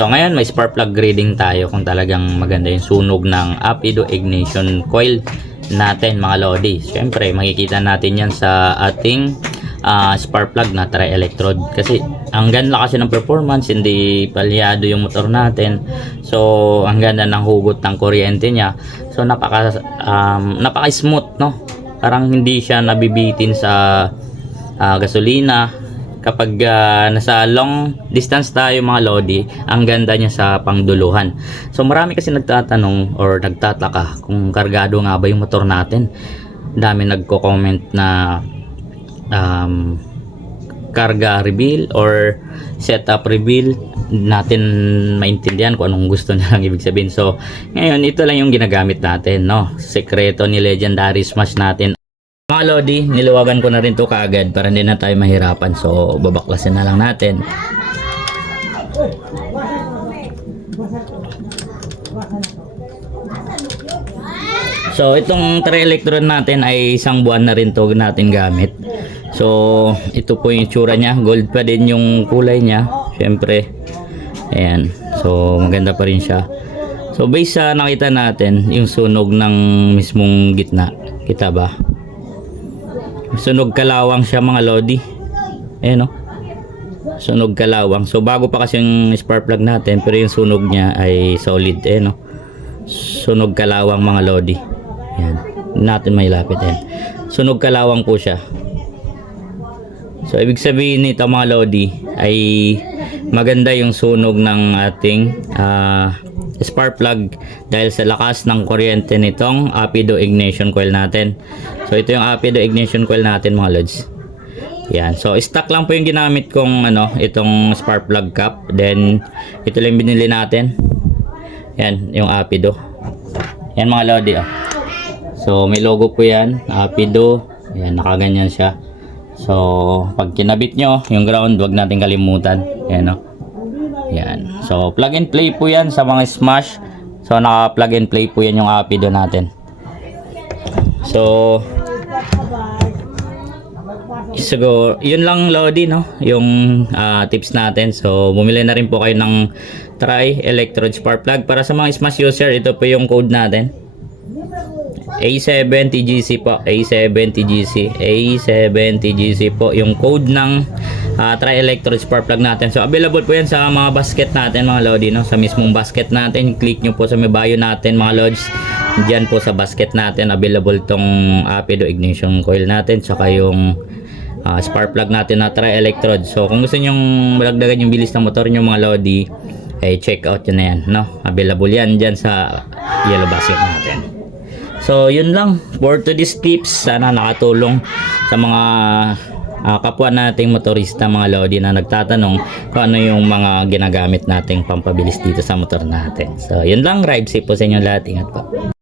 So ngayon may spark plug reading tayo kung talagang maganda yung sunog ng Apido ignition coil natin mga lodi. Siyempre makikita natin yan sa ating ah, spark plug na tri electrode kasi ang ganda kasi ng performance hindi palyado yung motor natin. So ang ganda ng hugot ng kuryente niya. So napaka um, napaka smooth no? Parang hindi siya nabibitin sa ah, gasolina kapag ah, nasa long distance tayo mga lodi ang ganda niya sa pangduluhan. So marami kasi nagtatanong or nagtataka kung kargado nga ba yung motor natin. Dami nagko-comment na um, karga reveal or setup reveal. Natin maintindihan kung anong gusto nilang ibig sabihin. So ngayon ito lang yung ginagamit natin no? Sekreto ni legendary smash natin mga Lodi, niluwagan ko na rin to kaagad para hindi na tayo mahirapan. So, babaklasin na lang natin. So, itong tray electron natin ay isang buwan na rin to natin gamit. So, ito po yung tsura niya. Gold pa din yung kulay niya. Siyempre. Ayan. So, maganda pa rin siya. So, based sa nakita natin, yung sunog ng mismong gitna. Kita ba? Sunog kalawang siya mga lodi. Ayan o. Sunog kalawang. So bago pa kasi yung spark plug natin pero yung sunog niya ay solid. Ayan o. Sunog kalawang mga lodi. Ayan. Natin may lapit yan. Sunog kalawang po siya. So ibig sabihin nito mga lodi ay maganda yung sunog ng ating ah, spark plug dahil sa lakas ng kuryente nitong Apido ignition coil natin. So ito yung Apido ignition coil natin mga lods. Yan. So stock lang po yung ginamit kong ano, itong spark plug cap. Then ito lang binili natin. Yan, yung Apido. Yan mga lodi ah. So may logo po yan, Apido. Yan, nakaganyan siya. So pag kinabit nyo, yung ground, wag natin kalimutan. Yan no. Yan. So, plug and play po yan sa mga smash. So, naka plug and play po yan yung Apido natin. So, siguro, yun lang Lodi, no? Yung ah, tips natin. So, bumili na rin po kayo ng Try Electrode Spark Plug. Para sa mga smash user, ito po yung code natin. A7TGC po. A7TGC. A7TGC po. Yung code ng uh, Tri-Electrode Spark Plug natin. So, available po yan sa mga basket natin, mga Lodi, no? Sa mismong basket natin. Click nyo po sa may bio natin, mga Lods. Diyan po sa basket natin. Available tong Apido Ignition Coil natin. Saka yung uh, spark plug natin na Tri-Electrode. So, kung gusto nyo malagdagan yung bilis ng motor nyo, mga Lodi, eh, check out yun na yan, no? Available yan dyan sa yellow basket natin. So, yun lang for today's tips. Sana nakatulong sa mga ah, kapwa nating motorista, mga lodi na nagtatanong kung ano yung mga ginagamit nating pampabilis dito sa motor natin. So, yun lang. Ride safe po sa inyo lahat. Ingat po.